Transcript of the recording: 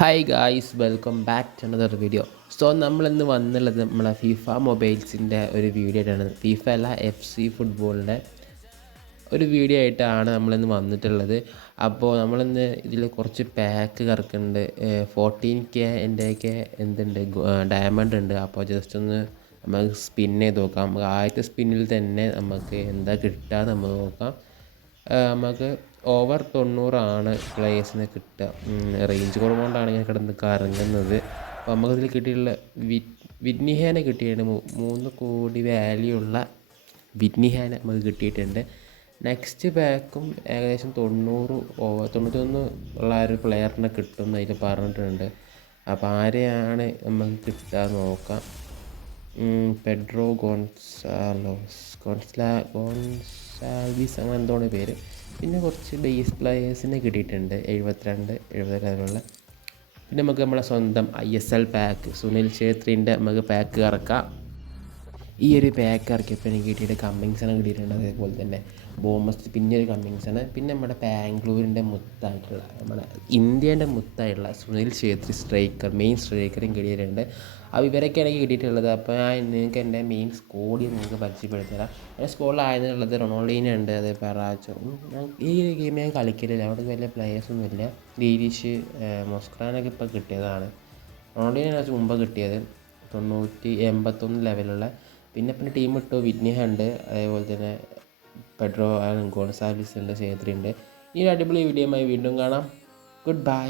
Hi guys, welcome back to another video. So നമ്മളിന്ന് വന്നുള്ളത് നമ്മളെ ഫിഫ മൊബൈൽസിൻ്റെ ഒരു വീഡിയോ ആയിട്ടാണ്. ഫിഫ അല്ല, FC ഫുട്ബോളിൻ്റെ ഒരു വീഡിയോ ആയിട്ടാണ് നമ്മളിന്ന് വന്നിട്ടുള്ളത്. അപ്പോൾ നമ്മളിന്ന് ഇതിൽ കുറച്ച് പാക്ക് കറക്കുന്നുണ്ട്. 14K എൻ്റെയൊക്കെ എന്തുണ്ട്, ഡയമണ്ട് ഉണ്ട്. അപ്പോൾ ജസ്റ്റ് ഒന്ന് നമുക്ക് സ്പിൻ ചെയ്ത് നോക്കാം. നമുക്ക് ആദ്യത്തെ സ്പിന്നിൽ തന്നെ നമുക്ക് എന്താ കിട്ടുക നമ്മൾ നോക്കാം. നമുക്ക് ഓവർ 90 പ്ലേയേഴ്സിനെ കിട്ടുക. റേഞ്ച് കുറവുകൊണ്ടാണ് ഞാൻ കിടന്ന് കറങ്ങുന്നത്. അപ്പോൾ നമുക്കിതിൽ കിട്ടിയിട്ടുള്ള വിറ്റ്നിഹാനെ കിട്ടിയിട്ടുണ്ട്. 3 കോടി വാല്യൂ ഉള്ള വിറ്റ്നിഹാനെ നമുക്ക് കിട്ടിയിട്ടുണ്ട്. നെക്സ്റ്റ് പാക്കും ഏകദേശം 91 ഉള്ള ഒരു പ്ലെയറിനെ കിട്ടും എന്ന് അതിൽ പറഞ്ഞിട്ടുണ്ട്. അപ്പോൾ ആരെയാണ് നമുക്ക് കിട്ടുക നോക്കാം. പെഡ്രോ ഗോൺസാൽവിസ് അങ്ങനെ എന്തോണ് പേര്. പിന്നെ കുറച്ച് ബേസ് പ്ലെയേഴ്സിനെ കിട്ടിയിട്ടുണ്ട്, 70 ലെവലുള്ള. പിന്നെ നമുക്ക് നമ്മളെ സ്വന്തം ISL പാക്ക് സുനിൽ ഛേത്രീൻ്റെ നമുക്ക് പാക്ക് ഇറക്കാം. ഈ ഒരു പാക്ക് ഇറക്കിയപ്പോൾ എനിക്ക് കിട്ടിയിട്ട് കമ്മിങ്സാണ് കിട്ടിയിട്ടുണ്ട്. അതേപോലെ തന്നെ ബോമസ്, പിന്നെ ഒരു കമ്മിങ്സാണ്. പിന്നെ നമ്മുടെ ബാംഗ്ലൂരിൻ്റെ മുത്തായിട്ടുള്ള, നമ്മുടെ ഇന്ത്യൻ്റെ മുത്തായിട്ടുള്ള സുനിൽ ഛേത്രി മെയിൻ സ്ട്രൈക്കറും കിട്ടിയിട്ടുണ്ട്. അപ്പോൾ ഇവരൊക്കെയാണ് എനിക്ക് കിട്ടിയിട്ടുള്ളത്. അപ്പോൾ നിങ്ങൾക്ക് എൻ്റെ മെയിൻ സ്കോഡിൽ നിങ്ങൾക്ക് പരിചയപ്പെടുത്തരാം. എൻ്റെ സ്കോഡിലായിരുന്നുള്ളത് റൊണാൾഡീനോ ഉണ്ട്, അതേ പെറാച്ചോ. ഈ ഒരു ഗെയിം ഞാൻ കളിക്കലില്ല, അവിടെ വലിയ പ്ലേയേഴ്സൊന്നുമില്ല. ഗ്രീലിഷ്, മൊസ്ക്രാനൊക്കെ ഇപ്പോൾ കിട്ടിയതാണ്. റൊണാൾഡീനോ മുമ്പ് കിട്ടിയത് 81 ലെവലുള്ള. പിന്നെ ടീം ഇട്ടു വിറ്റ്നിഹ ഉണ്ട്, അതേപോലെ തന്നെ പെഡ്രോ ഗോൺസാൽവിസ് ഉണ്ട്, ഛേത്രി ഉണ്ട്. ഈ ഒരു അടിപൊളി വീഡിയോയുമായി വീണ്ടും കാണാം. Good bye.